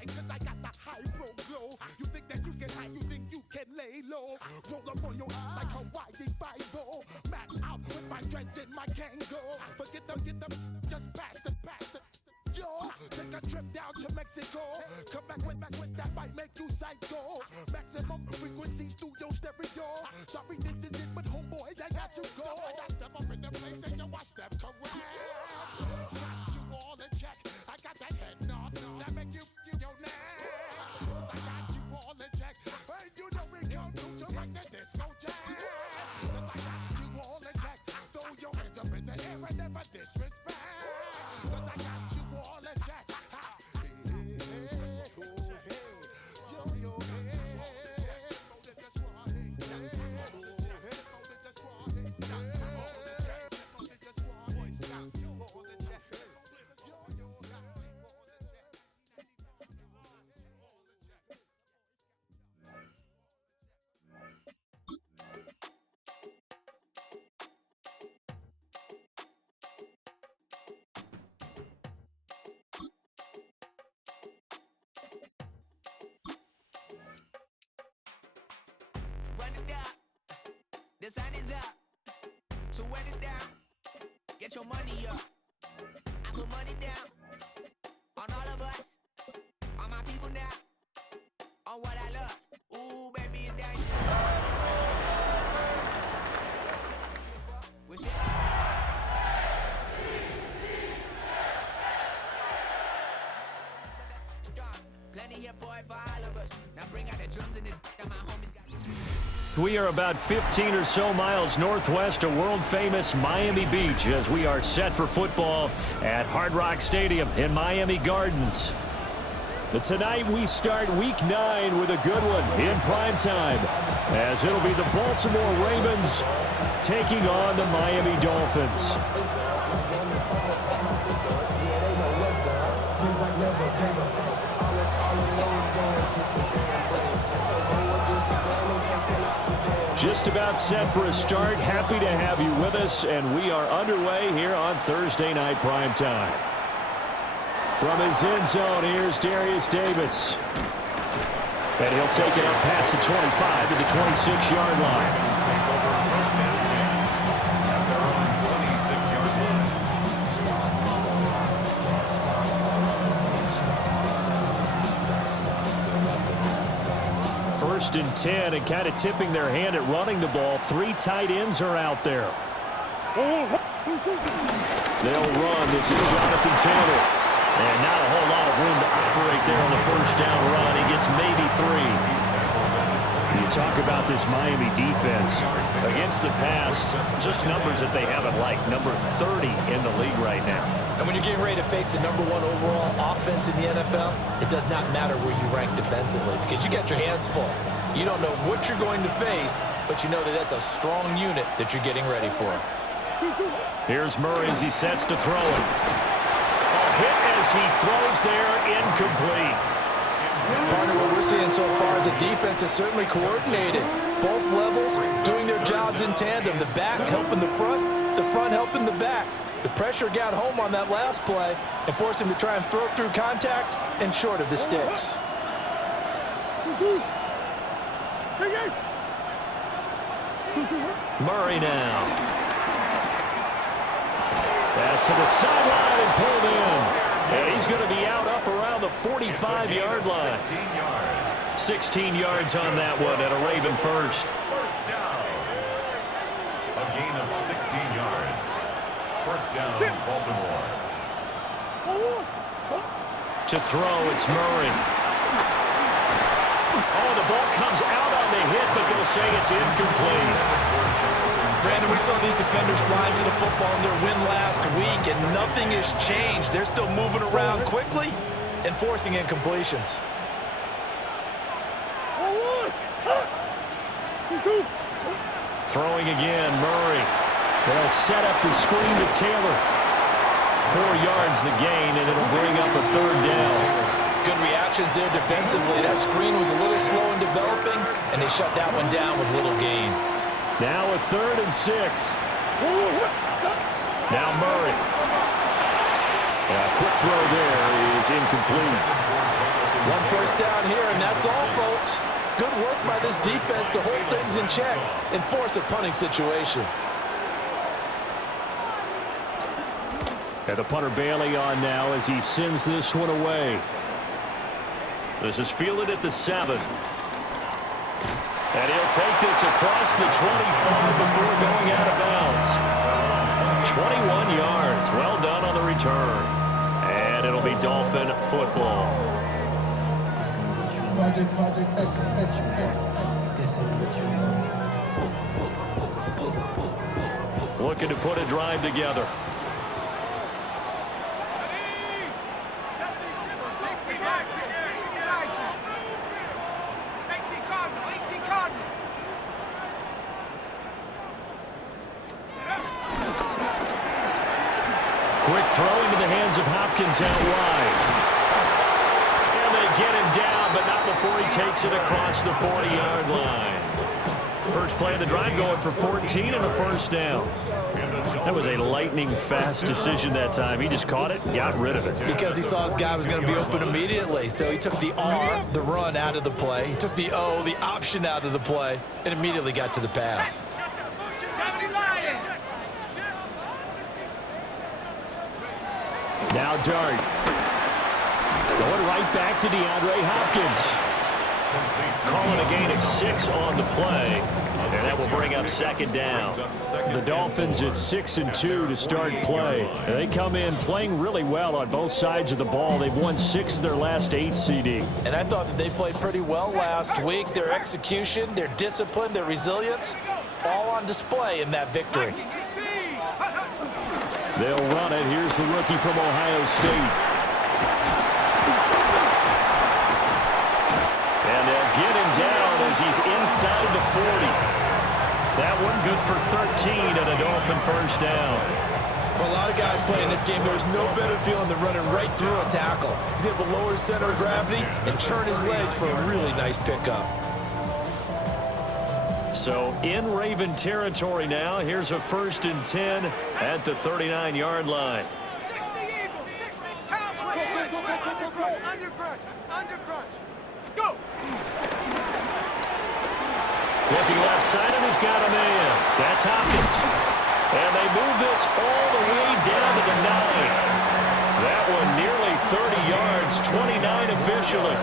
frontin' cause I got the high pro glow. You think that you can hide, you think you can lay low. Roll up on your ass like Hawaii 5-0. Mac out with my dreads and my Kango. Forget them, get them, just pass the. Yo, take a trip down to Mexico. Come back with that might make you psycho. Maximum frequency studio stereo. Sorry, this is it, but homeboy, I got to go. I got step up in the place and you watch step correct. Got you all in check. I got that head nod that make you feel your neck. I got you all in check. Hey, you know we come through to like the discotheque. I got you all in check. Throw your hands up in the air and never disrespect. Cause I got you all in check. Run it down, the sun is up, so run it down, get your money up, I put money down, on all of us, on my people now, on what I love, ooh baby it's down. Plenty here boy for all of us, now bring out the drums and the my homies got. We are about 15 or so miles northwest of world-famous Miami Beach as we are set for football at Hard Rock Stadium in Miami Gardens. But tonight we start Week 9 with a good one in prime time, as it'll be the Baltimore Ravens taking on the Miami Dolphins. Just about set for a start. Happy to have you with us, and we are underway here on Thursday Night Prime Time. From his end zone, here's Darius Davis. And he'll take it up past the 25 to the 26-yard line. First and 10, and kind of tipping their hand at running the ball. 3 tight ends are out there. They'll run. This is Jonathan Taylor. And not a whole lot of room to operate there on the first down run. He gets maybe 3. You talk about this Miami defense. Against the pass, just numbers that they haven't liked. Number 30 in the league right now. And when you're getting ready to face the #1 overall offense in the NFL, it does not matter where you rank defensively because you got your hands full. You don't know what you're going to face, but you know that that's a strong unit that you're getting ready for. Here's Murray as he sets to throw it. A hit as he throws there, incomplete. Partner, what we're seeing so far is a defense that's certainly coordinated. Both levels doing their jobs in tandem. The back helping the front helping the back. The pressure got home on that last play and forced him to try and throw through contact and short of the sticks. Murray now. Pass to the sideline and pulled in. And he's going to be out up around the 45-yard line. 16 yards on that one and a Raven first. First down. A gain of 16 yards. First down, Baltimore. To throw, it's Murray. Oh, the ball comes out on the hit, but they'll say it's incomplete. Brandon, we saw these defenders flying to the football in their win last week, and nothing has changed. They're still moving around quickly and forcing incompletions. Throwing again, Murray. They'll set up the screen to Taylor. 4 yards the gain, and it'll bring up a third down. Good reactions there defensively. That screen was a little slow in developing, and they shut that one down with little gain. Now a 3rd and 6. Now Murray. A quick throw there is incomplete. One first down here, and that's all, folks. Good work by this defense to hold things in check and force a punting situation. And the punter Bailey on now as he sends this one away. This is fielded at the 7. And he'll take this across the 25 before going out of bounds. 21 yards. Well done on the return. And it'll be Dolphin football. Looking to put a drive together. Quick throw into the hands of Hopkins out wide. And they get him down, but not before he takes it across the 40-yard line. First play of the drive going for 14 and a first down. That was a lightning-fast decision that time. He just caught it and got rid of it. Because he saw his guy was going to be open immediately. So he took the R, the run, out of the play. He took the O, the option, out of the play, and immediately got to the pass. Now Dart. Going right back to DeAndre Hopkins. Calling a gain of 6 on the play. And that will bring up second down. The Dolphins at 6-2 to start play. And they come in playing really well on both sides of the ball. They've won 6 of their last 8 CD. And I thought that they played pretty well last week. Their execution, their discipline, their resilience, all on display in that victory. They'll run it. Here's the rookie from Ohio State. And they'll get him down as he's inside the 40. That one good for 13 and a Dolphin first down. For a lot of guys playing this game, there's no better feeling than running right through a tackle. He's able to lower his center of gravity and churn his legs for a really nice pickup. So in Raven territory now. Here's a 1st and 10 at the 39-yard line. 60 Eagles, 60 Cowboys. Under crunch. Go. Looking left side, and he's got a man. That's Hopkins. And they move this all the way down to the 9. That one nearly 30 yards, 29 officially.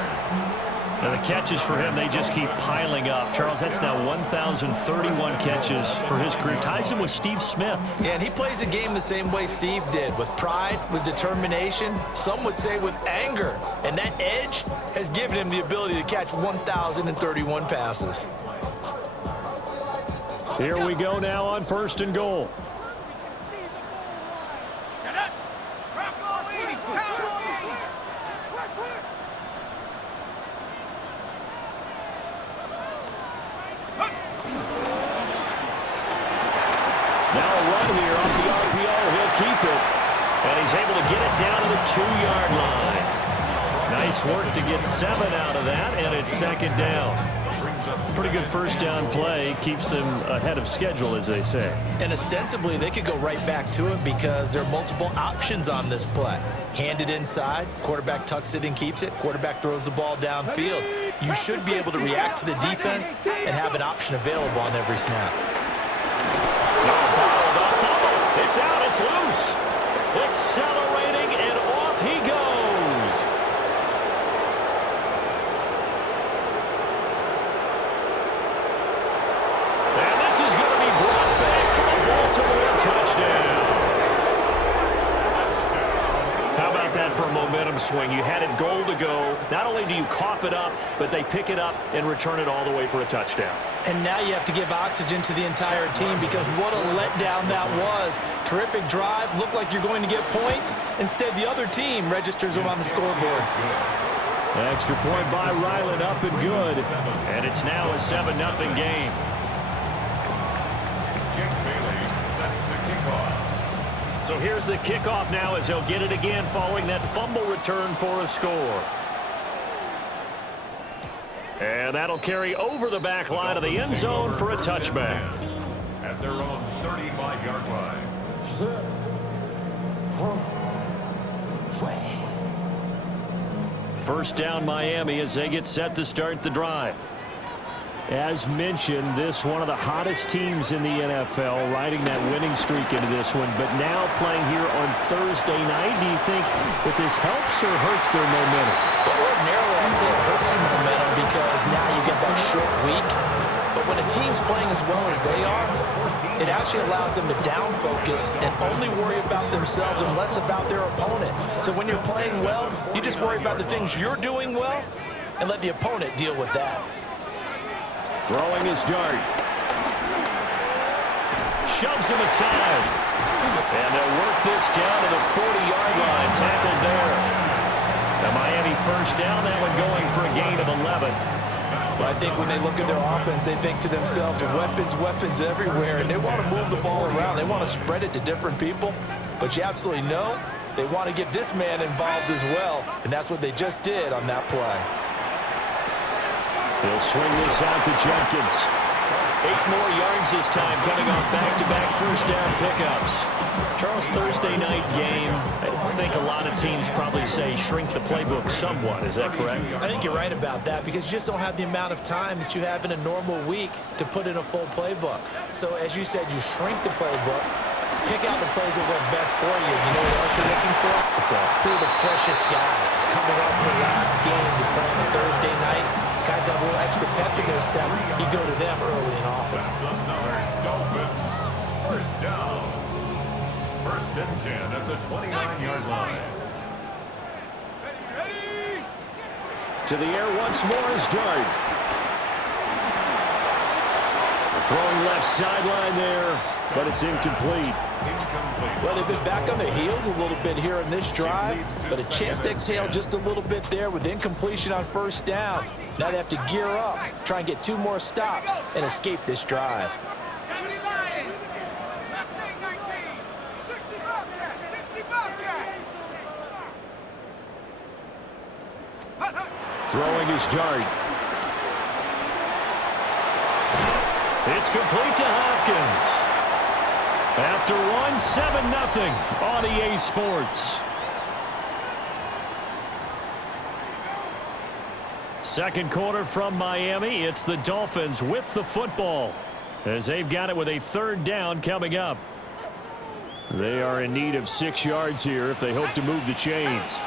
And the catches for him, they just keep piling up. Charles, that's now 1,031 catches for his career. Ties him with Steve Smith. Yeah, and he plays the game the same way Steve did, with pride, with determination, some would say with anger. And that edge has given him the ability to catch 1,031 passes. Here we go now on 1st and goal. Keep it, and he's able to get it down to the 2-yard line. Nice work to get 7 out of that, and it's second down. Pretty good first down play. Keeps them ahead of schedule, as they say. And ostensibly, they could go right back to it because there are multiple options on this play. Hand it inside, quarterback tucks it and keeps it, quarterback throws the ball downfield. You should be able to react to the defense and have an option available on every snap. It's out, it's loose. Accelerating, and off he goes. And this is going to be brought back for a Baltimore touchdown. How about that for a momentum swing? You had it goal to go. Not only do you cough it up, but they pick it up and return it all the way for a touchdown. And now you have to give oxygen to the entire team because what a letdown that was. Terrific drive. Looked like you're going to get points. Instead, the other team registers them on the scoreboard. Extra point by Ryland, up and good. And it's now a 7-0 game. Jake Bailey set to kick off. So here's the kickoff now as he'll get it again following that fumble return for a score. And that'll carry over the back line of the end zone for a touchback. At their own 35-yard line. First down Miami as they get set to start the drive. As mentioned, this one of the hottest teams in the NFL, riding that winning streak into this one, but now playing here on Thursday night. Do you think that this helps or hurts their momentum? Well, ordinarily, I'd say it hurts the momentum because now you get that short week. But when a team's playing as well as they are, it actually allows them to down focus and only worry about themselves and less about their opponent. So when you're playing well, you just worry about the things you're doing well and let the opponent deal with that. Throwing his dart. Shoves him aside. And they'll work this down to the 40-yard line. Tackled there. The Miami first down. That one going for a gain of 11. I think when they look at their offense, they think to themselves, weapons everywhere, and they want to move the ball around. They want to spread it to different people, but you absolutely know they want to get this man involved as well, and that's what they just did on that play. He'll swing this out to Jenkins. 8 more yards this time, coming off back-to-back first down pickups. Charles, Thursday night game, I think a lot of teams probably say shrink the playbook somewhat. Is that correct? I think you're right about that because you just don't have the amount of time that you have in a normal week to put in a full playbook. So as you said, you shrink the playbook, pick out the plays that work best for you. You know what else you're looking for? What's that? Who are the freshest guys coming off the last game to play on a Thursday night? Guys have a little extra pep in their step. You go to them early and often. That's another Dolphins first down. First and 10 at the 29-yard line. Ready. To the air once more is Dart. Throwing left sideline there, but it's incomplete. Well, they've been back on their heels a little bit here in this drive, but a chance to exhale just a little bit there with incompletion on first down. Now they have to gear up, try and get 2 more stops, and escape this drive. 70 Lions. Left wing 19. 60 Bobcat. 60 Bobcat. Throwing his dart. It's complete to Hopkins. After one, 7-0 on EA Sports. Second quarter from Miami. It's the Dolphins with the football as they've got it with a third down coming up. They are in need of 6 yards here if they hope to move the chains.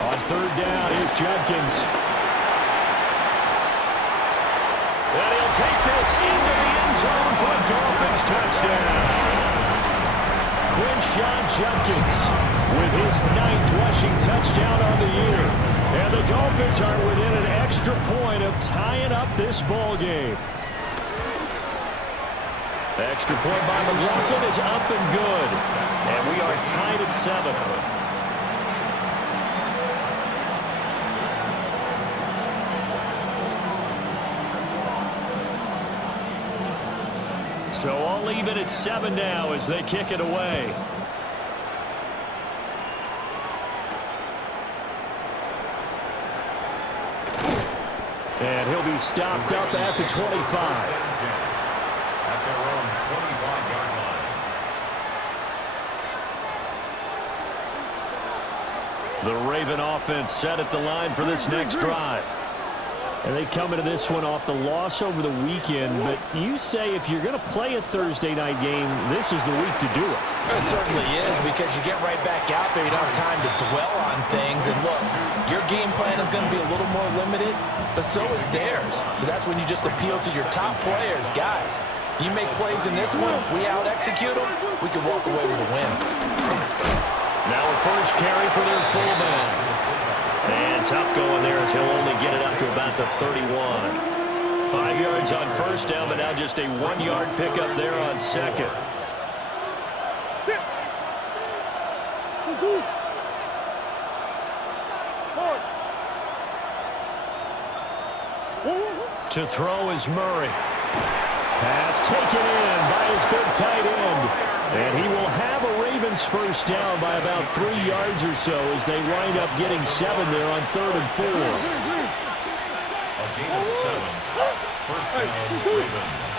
On third down, here's Jenkins. And he'll take this into the end zone for a Dolphins touchdown. Quinshawn Jenkins with his 9th rushing touchdown on the year. And the Dolphins are within an extra point of tying up this ball game. The extra point by McLaughlin is up and good. And we are tied at 7. So I'll leave it at 7 now as they kick it away. And he'll be stopped up at the 25. At their own 25-yard line. The Raven offense set at the line for this next drive. And they come into this one off the loss over the weekend. But you say if you're going to play a Thursday night game, this is the week to do it. It certainly is because you get right back out there. You don't have time to dwell on things. And look, your game plan is going to be a little more limited, but so is theirs. So that's when you just appeal to your top players. Guys, you make plays in this one, we out-execute them, we can walk away with a win. Now a first carry for their fullback. And tough going there as he'll only get it up to about the 31. 5 yards on first down, but now just a 1-yard pickup there on second. To throw is Murray. Pass taken in by his big tight end. And he will have a Ravens first down by about 3 yards or so as they wind up getting 7 there on 3rd and 4. A gain of 7. First down, Ravens.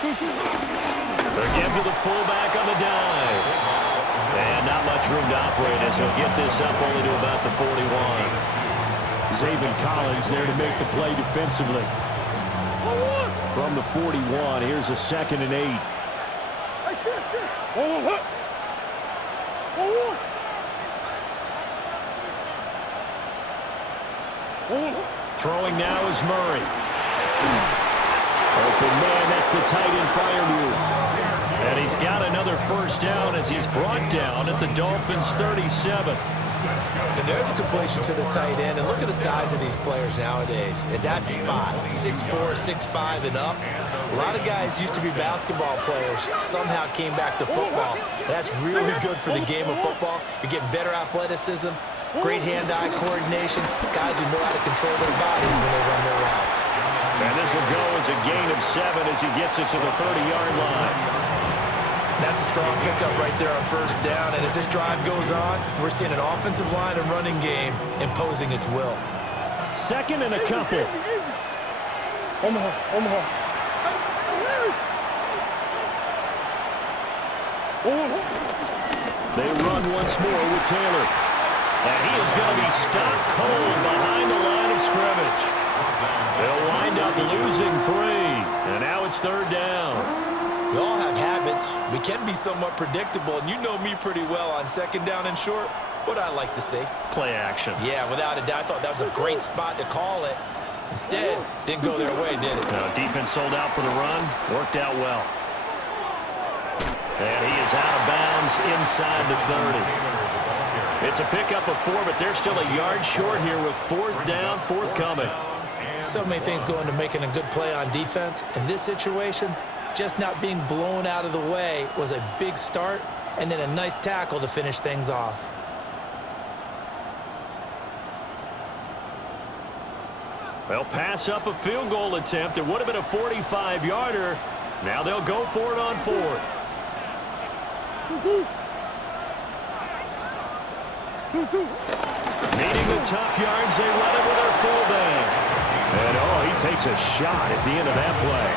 Again to the fullback on the dive. And not much room to operate as he'll get this up only to about the 41. Zaven Collins there to make the play defensively. From the 41, here's a 2nd and 8. Throwing now is Murray. Open man, that's the tight end Freiermuth. And he's got another first down as he's brought down at the Dolphins' 37. And there's a completion to the tight end. And look at the size of these players nowadays. At that spot, 6'4", 6'5", and up. A lot of guys used to be basketball players, somehow came back to football. That's really good for the game of football. You're getting better athleticism, great hand-eye coordination, guys who know how to control their bodies when they run their routes. And this will go as a gain of 7 as he gets it to the 30-yard line. That's a strong pickup right there on first down. And as this drive goes on, we're seeing an offensive line and running game imposing its will. 2nd and a couple. They run once more with Taylor. And he is going to be stopped cold behind the line of scrimmage. They'll wind up losing 3. And now it's 3rd down. We all have habits. We can be somewhat predictable, and you know me pretty well on 2nd down and short. What I like to see. Play action. Yeah, without a doubt. I thought that was a great spot to call it. Instead, didn't go their way, did it? No, defense sold out for the run. Worked out well. And he is out of bounds inside the 30. It's a pickup of 4, but they're still a yard short here with 4th down, forthcoming. So many things go into making a good play on defense. In this situation, just not being blown out of the way was a big start, and then a nice tackle to finish things off. They'll pass up a field goal attempt. It would have been a 45-yarder. Now they'll go for it on 4th. Needing the tough yards, they run it with their fullback. And, he takes a shot at the end of that play.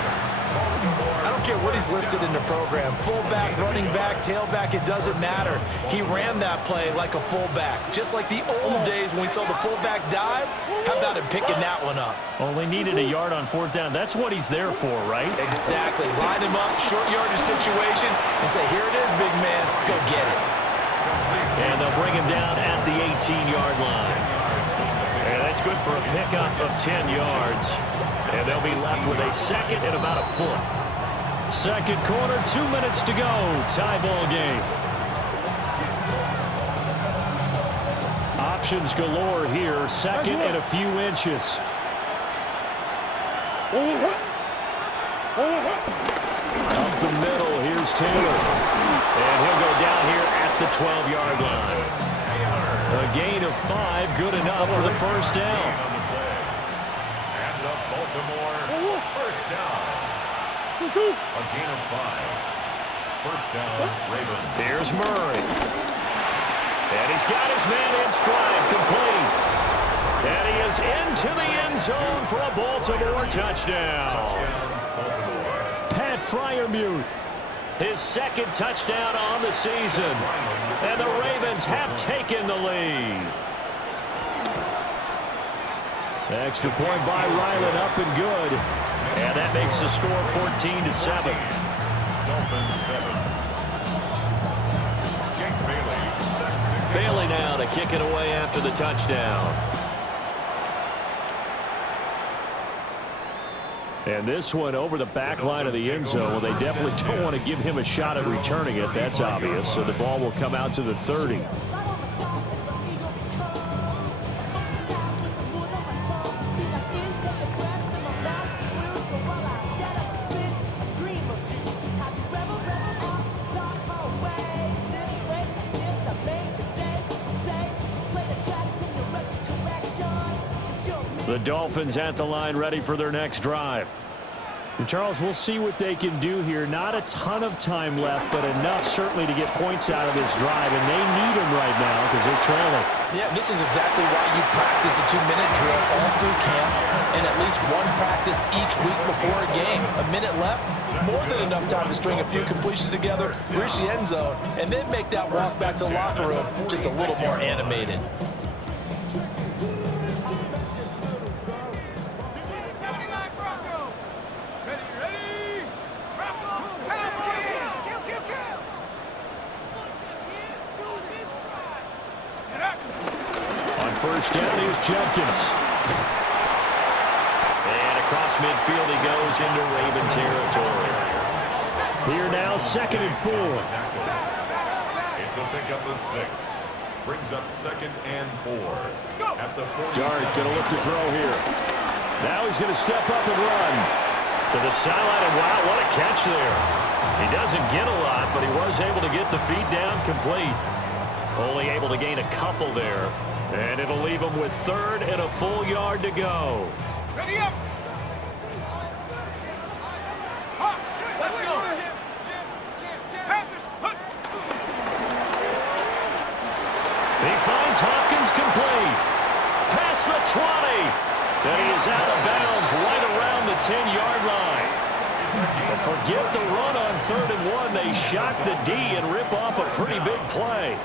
I don't care what he's listed in the program. Fullback, running back, tailback, it doesn't matter. He ran that play like a fullback. Just like the old days when we saw the fullback dive. How about him picking that one up? Only needed a yard on 4th down. That's what he's there for, right? Exactly. Line him up, short yardage situation, and say, here it is, big man. Go get it. And they'll bring him down at the 18-yard line. And that's good for a pickup of 10 yards. And they'll be left with a 2nd and about a foot. 2nd quarter, 2 minutes to go. Tie ball game. Options galore here. 2nd and a few inches. Up the middle, here's Taylor. And he'll go down here at the 12-yard line. A gain of 5, good enough for the first down. Baltimore, first down. A gain of 5. First down, Ravens. Here's Murray. And he's got his man in stride, complete. And he is into the end zone for a Baltimore touchdown. Pat Freiermuth, his 2nd touchdown on the season. And the Ravens have taken the lead. Extra point by Ryland, up and good. And that makes the score 14-7. Dolphins 7. Jake Bailey, set to Bailey now to kick it away after the touchdown. And this one over the back line of the end zone. Well, they definitely don't want to give him a shot at returning it. That's obvious. So the ball will come out to the 30. The Dolphins at the line, ready for their next drive. And Charles, we'll see what they can do here. Not a ton of time left, but enough certainly to get points out of this drive, and they need them right now because they're trailing. Yeah, this is exactly why you practice a 2-minute drill all through camp and at least one practice each week before a game. A minute left, more than enough time to string a few completions together, reach the end zone, and then make that walk back to the locker room just a little more animated. First down, here's Jenkins. And across midfield he goes into Raven territory. Here now, 2nd and 4. It's a pickup of 6. Brings up 2nd and 4. At the 47. Dart going to look to throw here. Now he's going to step up and run. To the sideline, and wow, what a catch there. He doesn't get a lot, but he was able to get the feet down complete. Only able to gain a couple there. And it'll leave him with 3rd and a full yard to go. Ready up! Hawks, let's go! Panthers, hut! He finds Hopkins complete. Past the 20. And he is out of bounds right around the 10-yard line. But forget the run on 3rd and 1. They shock the D and rip off a pretty big play.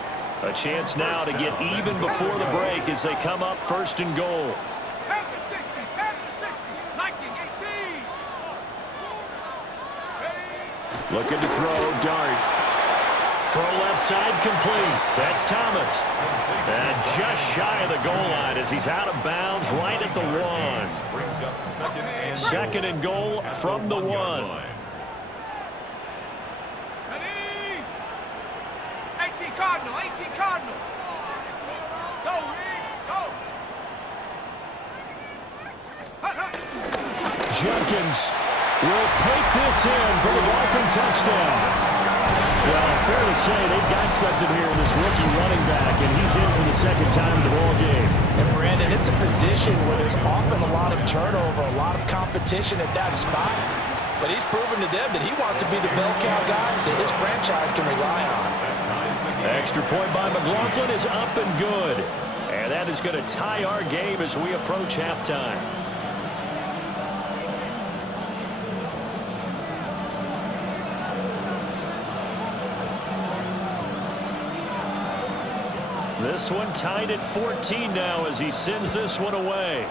A chance now to get even before the break as they come up 1st and goal. Panthers 60, Panthers 60, Viking 18. Looking to throw, Dart. Throw left side complete. That's Thomas. And just shy of the goal line as he's out of bounds right at the 1. Brings up 2nd and goal from the 1. 18 Cardinal, 18 Cardinal. Go, Reed, go. Jenkins will take this in for the Dolphin touchdown. Well, fair to say they've got something here in this rookie running back, and he's in for the 2nd time in the ball game. And Brandon, it's a position where there's often a lot of turnover, a lot of competition at that spot. But he's proven to them that he wants to be the bell cow guy that his franchise can rely on. Extra point by McLaughlin is up and good. And that is going to tie our game as we approach halftime. This one tied at 14 now as he sends this one away.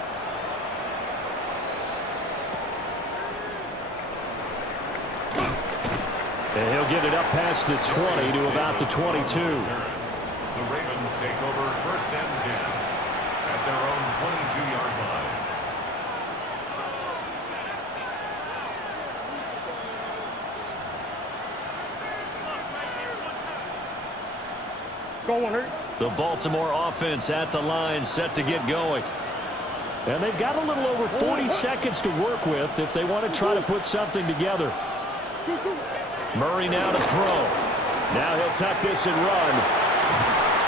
And he'll get it up past the 20 to about the 22. The Ravens take over 1st and 10 at their own 22-yard line. Go, Hunter. The Baltimore offense at the line, set to get going. And they've got a little over 40 seconds to work with if they want to try to put something together. Murray now to throw. Now he'll tuck this and run.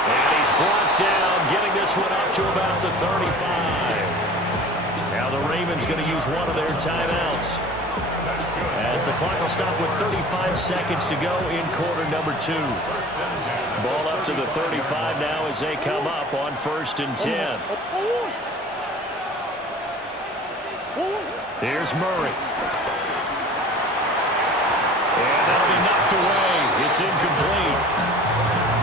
And he's brought down, getting this one up to about the 35. Now the Ravens going to use one of their timeouts, as the clock will stop with 35 seconds to go in quarter number 2. Ball up to the 35 now as they come up on 1st and 10. Here's Murray. And that'll be knocked away. It's incomplete.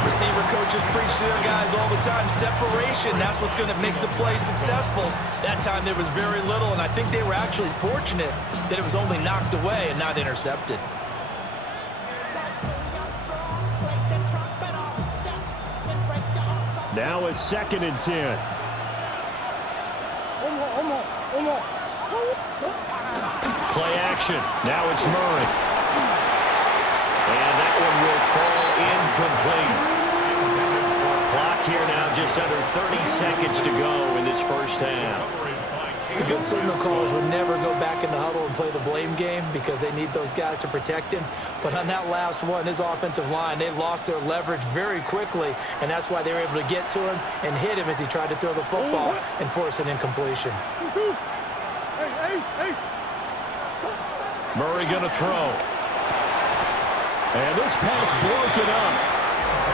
Receiver coaches preach to their guys all the time. Separation, that's what's going to make the play successful. That time there was very little, and I think they were actually fortunate that it was only knocked away and not intercepted. Now it's 2nd and 10. Play action. Now it's Murray. And that one will fall incomplete. Clock here now just under 30 seconds to go in this first half. The good signal callers would never go back in the huddle and play the blame game because they need those guys to protect him. But on that last one, his offensive line, they lost their leverage very quickly, and that's why they were able to get to him and hit him as he tried to throw the football and force an incompletion. Murray going to throw. And this pass broken up.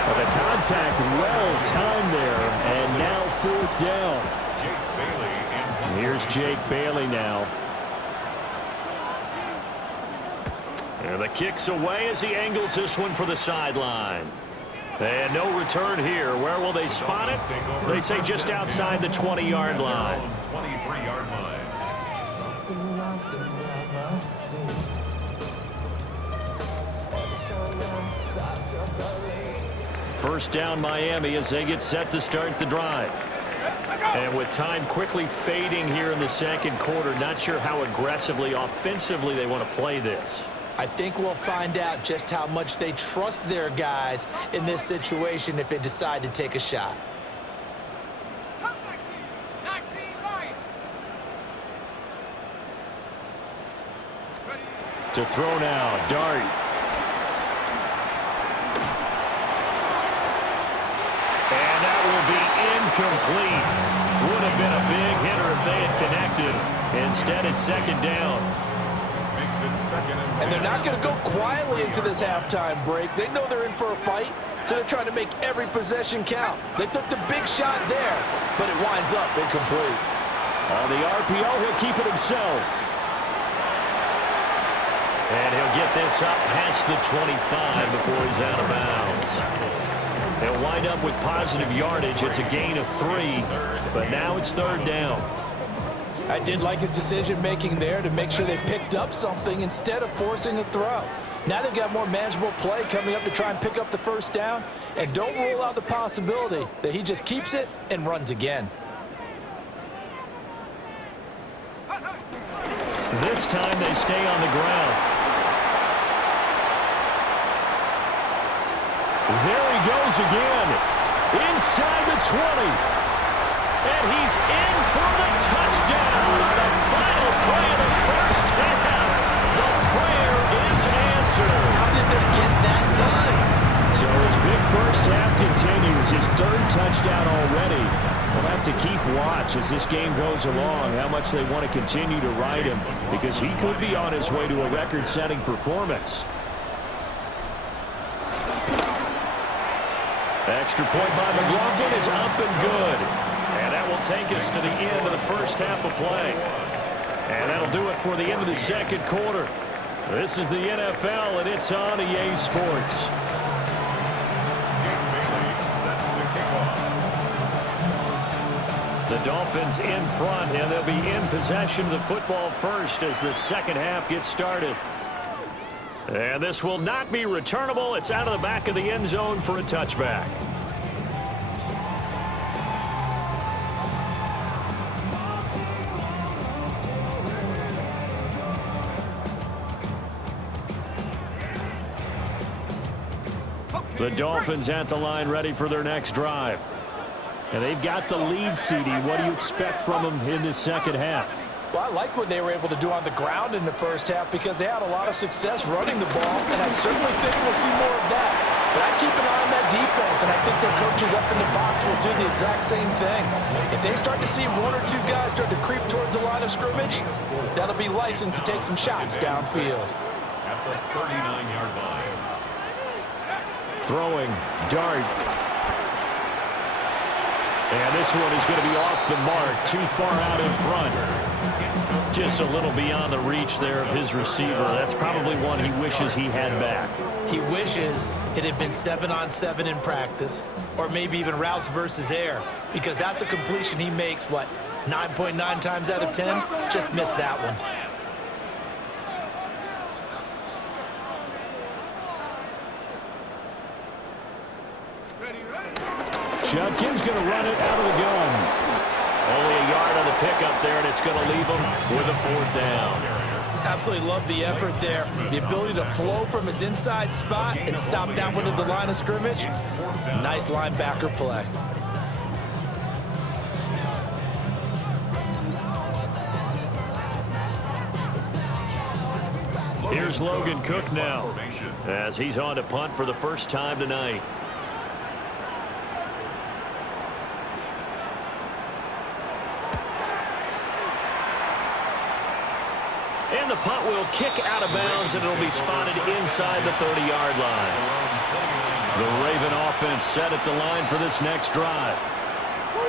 Well, the contact well-timed there, and now 4th down. Here's Jake Bailey now. And the kick's away as he angles this one for the sideline. And no return here. Where will they spot it? They say just outside the 20-yard line. 23-yard line. First down Miami as they get set to start the drive. And with time quickly fading here in the second quarter, not sure how aggressively, offensively they want to play this. I think we'll find out just how much they trust their guys in this situation if they decide to take a shot. To throw now, Dart. And that will be incomplete. Would have been a big hitter if they had connected. Instead, it's second down. And they're not going to go quietly into this halftime break. They know they're in for a fight, so they're trying to make every possession count. They took the big shot there, but it winds up incomplete. On the RPO, he'll keep it himself. And he'll get this up past the 25 before he's out of bounds. He'll wind up with positive yardage. It's a gain of 3, but now it's 3rd down. I did like his decision-making there to make sure they picked up something instead of forcing a throw. Now they've got more manageable play coming up to try and pick up the first down, and don't rule out the possibility that he just keeps it and runs again. This time they stay on the ground. There he goes again. Inside the 20. And he's in for the touchdown on the final play of the first half. The prayer is answered. How did they get that done? So his big first half continues. His 3rd touchdown already. We'll have to keep watch as this game goes along, how much they want to continue to ride him, because he could be on his way to a record-setting performance. Extra point by McLaughlin is up and good. And that will take us to the end of the first half of play. And that'll do it for the end of the second quarter. This is the NFL, and it's on EA Sports. Jake Bailey set to kick off. The Dolphins in front, and they'll be in possession of the football first as the second half gets started. And this will not be returnable. It's out of the back of the end zone for a touchback. The Dolphins at the line ready for their next drive. And they've got the lead, CD. What do you expect from them in this second half? Well, I like what they were able to do on the ground in the first half because they had a lot of success running the ball, and I certainly think we'll see more of that. But I keep an eye on that defense, and I think their coaches up in the box will do the exact same thing. If they start to see 1 or 2 guys start to creep towards the line of scrimmage, that'll be licensed to take some shots downfield. At the 39-yard line. Throwing, Dart. And this one is going to be off the mark, too far out in front. Just a little beyond the reach there of his receiver. That's probably one he wishes he had back. He wishes it had been 7-on-7 in practice, or maybe even routes versus air, because that's a completion he makes, 9.9 times out of 10? Just missed that one. Judkins going to run it out of the gun. Only a yard on the pickup there, and it's going to leave him with a 4th down. Absolutely love the effort there. The ability to flow from his inside spot and stop that one at the line of scrimmage. Nice linebacker play. Here's Logan Cook now as he's on to punt for the first time tonight. And the the punt will kick out of bounds, and it'll be spotted inside the 30-yard line. The Raven offense set at the line for this next drive.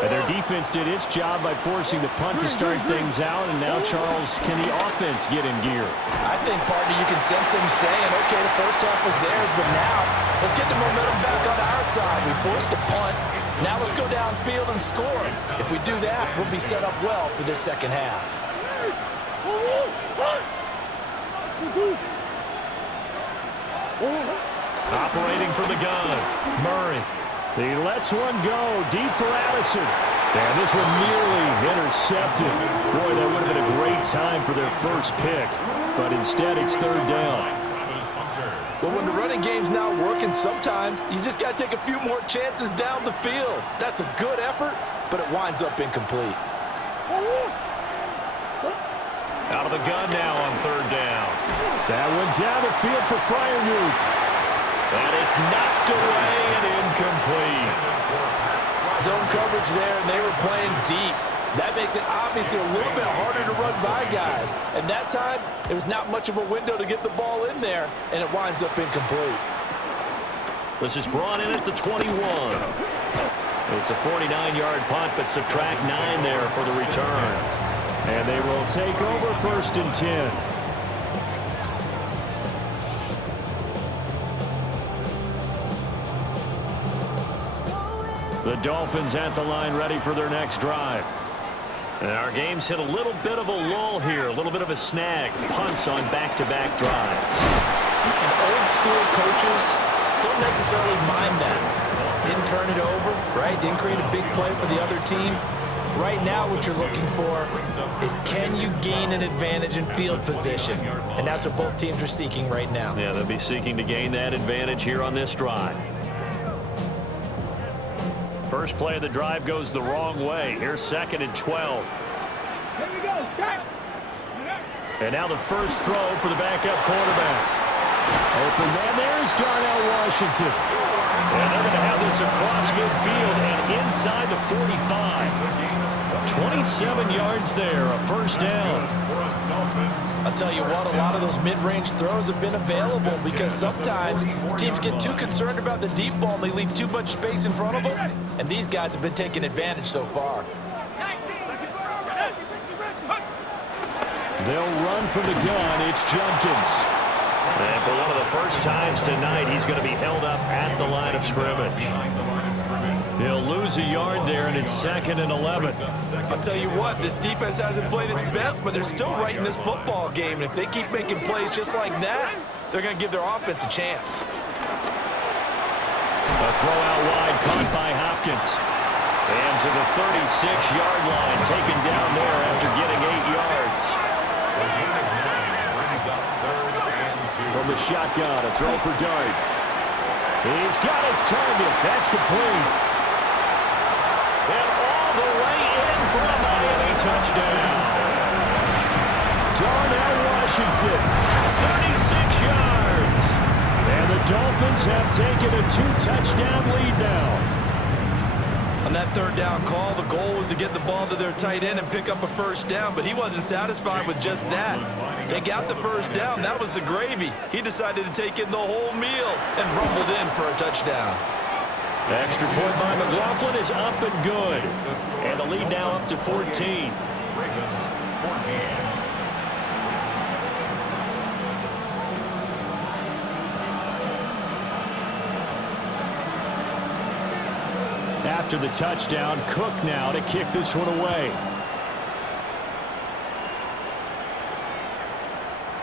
And their defense did its job by forcing the punt to start things out, and now, Charles, can the offense get in gear? I think, partner, you can sense them saying, okay, the first half was theirs, but now let's get the momentum back on our side. We forced a punt. Now let's go downfield and score. If we do that, we'll be set up well for this second half. Operating from the gun, Murray. He lets one go deep for Addison. And this one nearly intercepted. Boy, that would have been a great time for their first pick. But instead, it's third down. Well, when the running game's not working, sometimes you just got to take a few more chances down the field. That's a good effort, but it winds up incomplete. Out of the gun now on third down. That went down the field for Freiermuth. And it's knocked away and incomplete. Zone coverage there, and they were playing deep. That makes it obviously a little bit harder to run by guys. And that time, it was not much of a window to get the ball in there, and it winds up incomplete. This is brought in at the 21. It's a 49-yard punt, but subtract 9 there for the return. And they will take over first and 10. The Dolphins at the line ready for their next drive. And our game's hit a little bit of a lull here, a little bit of a snag. Punts on back-to-back drives. And old school coaches don't necessarily mind that. Didn't turn it over, right? Didn't create a big play for the other team. Right now what you're looking for is can you gain an advantage in field position? And that's what both teams are seeking right now. Yeah, they'll be seeking to gain that advantage here on this drive. First play of the drive goes the wrong way. Here's second and 12. Here we go. And now the first throw for the backup quarterback. Open man, there's Darnell Washington. And they're going to have this across midfield and inside the 45. 27 yards there, a first down. I'll tell you what, a lot of those mid-range throws have been available because sometimes teams get too concerned about the deep ball and they leave too much space in front of them, and these guys have been taking advantage so far. They'll run from the gun. It's Jenkins. And for one of the first times tonight, he's going to be held up at the line of scrimmage. He'll lose a yard there, and it's second and 11. I'll tell you what, this defense hasn't played its best, but they're still right in this football game. And if they keep making plays just like that, they're going to give their offense a chance. A throw out wide, caught by Hopkins. And to the 36-yard line, taken down there after getting 8 yards. From the shotgun, a throw for Dart. He's got his target. That's complete. And all the way in for a Miami touchdown. Darnell Washington, 36 yards. And the Dolphins have taken a 2-touchdown lead now. On that third down call, the goal was to get the ball to their tight end and pick up a first down, but he wasn't satisfied with just that. They got the first down. That was the gravy. He decided to take in the whole meal and rumbled in for a touchdown. The extra point by McLaughlin is up and good. And the lead now up to 14. Ravens 14. After the touchdown, Cook now to kick this one away.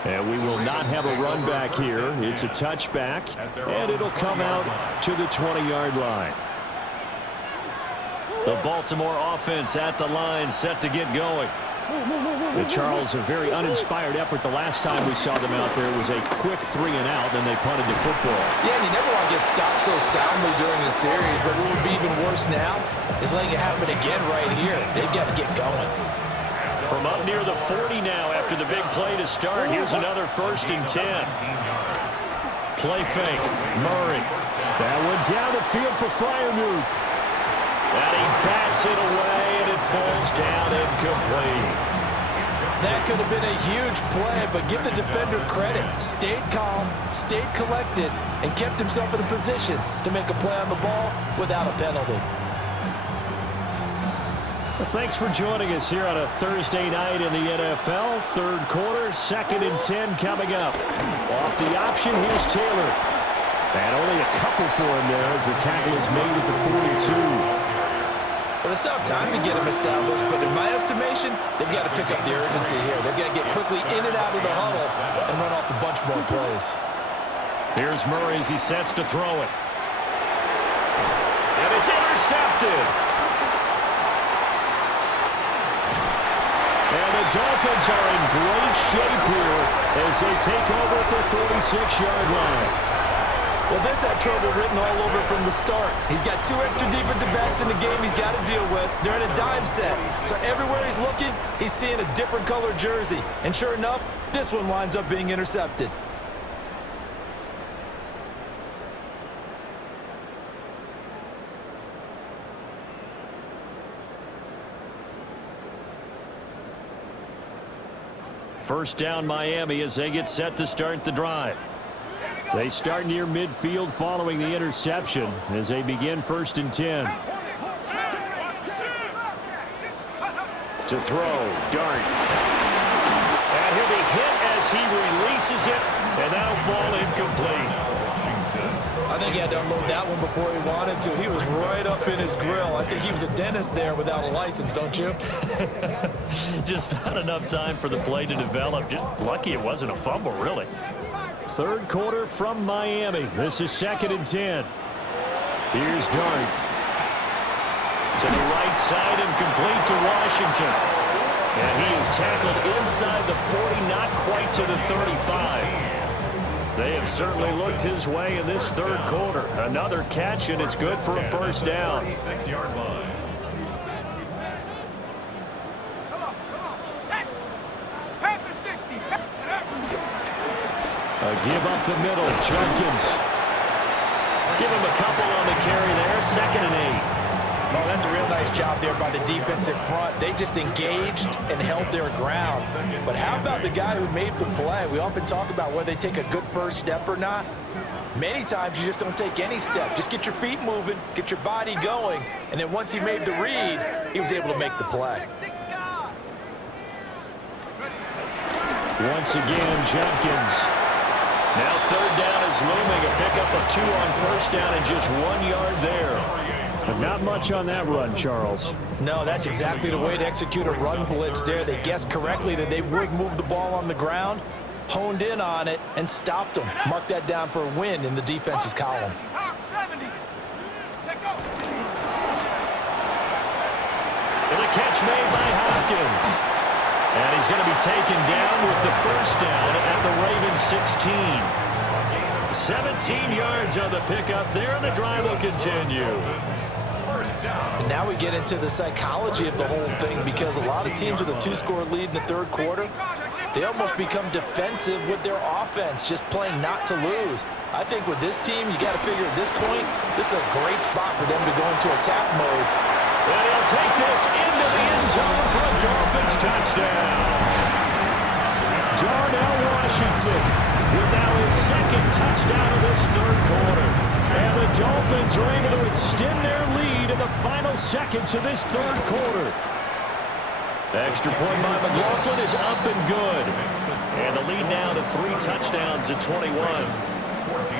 And we will not have a run back here. It's a touchback, and it'll come out to the 20-yard line. The Baltimore offense at the line, set to get going. The Charles, a very uninspired effort the last time we saw them out there. It was a quick 3-and-out, then they punted the football. Yeah, and you never want to get stopped so soundly during the series, but what would be even worse now is letting it happen again right here. They've got to get going. From up near the 40 now after the big play to start, here's another first and 10. Play fake, Murray. That went down the field for Freiermuth. And he bats it away, and it falls down incomplete. That could have been a huge play, but give the defender credit. Stayed calm, stayed collected, and kept himself in a position to make a play on the ball without a penalty. Well, thanks for joining us here on a Thursday night in the NFL. Third quarter, 2nd and 10 coming up. Off the option, here's Taylor. And only a couple for him there as the tackle is made at the 42. Well, they still have time to get him established, but in my estimation, they've got to pick up the urgency here. They've got to get quickly in and out of the huddle and run off a bunch more plays. Here's Murray as he sets to throw it. And it's intercepted. And the Dolphins are in great shape here as they take over at their 46-yard line. Well, this had trouble written all over from the start. He's got 2 extra defensive backs in the game he's got to deal with. They're in a dime set. So everywhere he's looking, he's seeing a different color jersey. And sure enough, this one winds up being intercepted. First down, Miami, as they get set to start the drive. They start near midfield following the interception as they begin 1st and 10. To throw, Dart. And he'll be hit as he releases it, and that'll fall incomplete. I think he had to unload that one before he wanted to. He was right up in his grill. I think he was a dentist there without a license, don't you? Just not enough time for the play to develop. Just lucky it wasn't a fumble, really. Third quarter from Miami. This is 2nd and 10. Here's Dart. To the right side and complete to Washington. And he is tackled inside the 40, not quite to the 35. They have certainly looked his way in this third quarter. Another catch, and it's good for a first down. 36-yard line. Give up the middle. Jenkins. Give him a couple on the carry there. 2nd and 8. Oh, that's a real nice job there by the defensive front. They just engaged and held their ground. But how about the guy who made the play? We often talk about whether they take a good first step or not. Many times you just don't take any step. Just get your feet moving, get your body going, and then once he made the read, he was able to make the play. Once again, Jenkins. Now 3rd down is looming. A pickup of 2 on 1st down and just 1 yard there. But not much on that run, Charles. No, that's exactly the way to execute a run blitz there. They guessed correctly that they would move the ball on the ground, honed in on it, and stopped them. Mark that down for a win in the defense's column. And a catch made by Hopkins. And he's going to be taken down with the first down at the Ravens 16. 17 yards on the pickup there, and the drive will continue. And now we get into the psychology of the whole thing, because a lot of teams with a 2-score lead in the third quarter, they almost become defensive with their offense, just playing not to lose. I think with this team, you got to figure at this point, this is a great spot for them to go into attack mode. And he'll take this into the end zone for a Dolphins touchdown. Darnell Washington with now his 2nd touchdown of this third quarter. And the Dolphins are able to extend their lead in the final seconds of this third quarter. Extra point by McLaughlin is up and good. And the lead now to 3 touchdowns at 21. 14.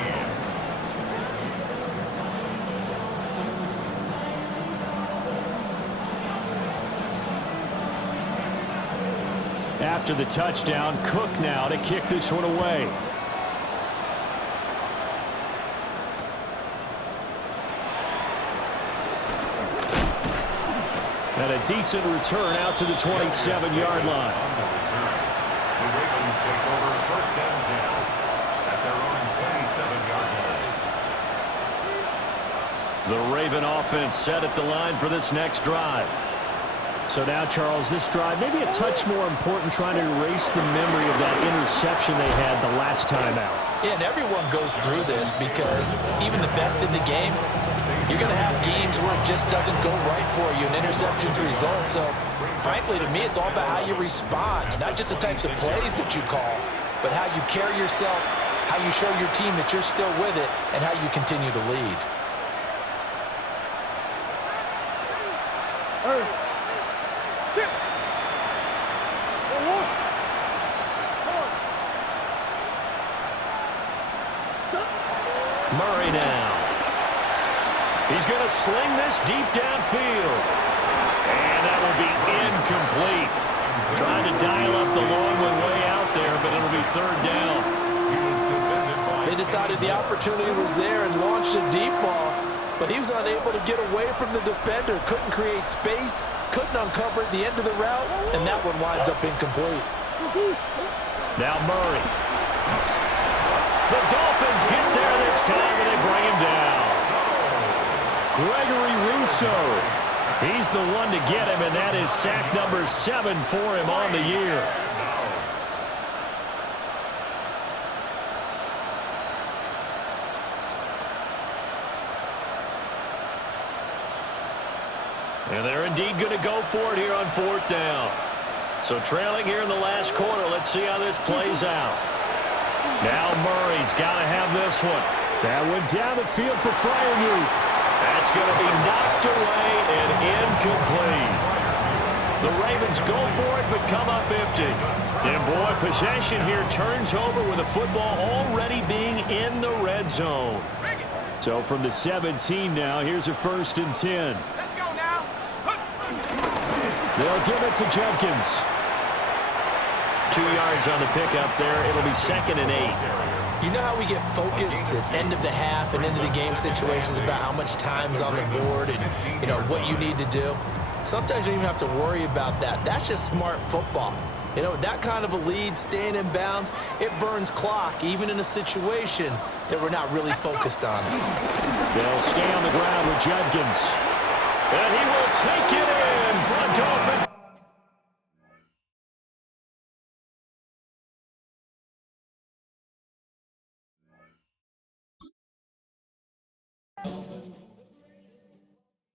After the touchdown, Cook now to kick this one away. And a decent return out to the 27-yard line. The Ravens take over 1st and 10 at their own 27-yard line. The Raven offense set at the line for this next drive. So now, Charles, this drive, maybe a touch more important, trying to erase the memory of that interception they had the last time out. Yeah, and everyone goes through this because even the best in the game, you're going to have games where it just doesn't go right for you, and interceptions result. So, frankly, to me, it's all about how you respond, not just the types of plays that you call, but how you carry yourself, how you show your team that you're still with it, and how you continue to lead. Murray now. He's going to sling this deep downfield. And that will be incomplete. Trying to dial up the long one way out there, but it'll be third down. They decided the opportunity was there and launched a deep ball, but he was unable to get away from the defender. Couldn't create space, couldn't uncover at the end of the route, and that one winds up incomplete. Now Murray. The Dolphins get there this time, and they bring him down. Gregory Rousseau. He's the one to get him, and that is sack number 7 for him on the year. And they're indeed going to go for it here on 4th down. So trailing here in the last quarter, let's see how this plays out. Now Murray's got to have this one. That went down the field for Freiermuth. That's going to be knocked away and incomplete. The Ravens go for it but come up empty. And boy, possession here turns over with the football already being in the red zone. So from the 17 now, here's a 1st and 10. Let's go now. They'll give it to Jenkins. 2 yards on the pickup there. It'll be 2nd and 8. You know how we get focused at end of the half and into the game situations about how much time's on the board and, you know, what you need to do? Sometimes you don't even have to worry about that. That's just smart football. You know, that kind of a lead, staying in bounds, it burns clock, even in a situation that we're not really focused on. They'll stay on the ground with Jenkins. And he will take it in for a Dolphin.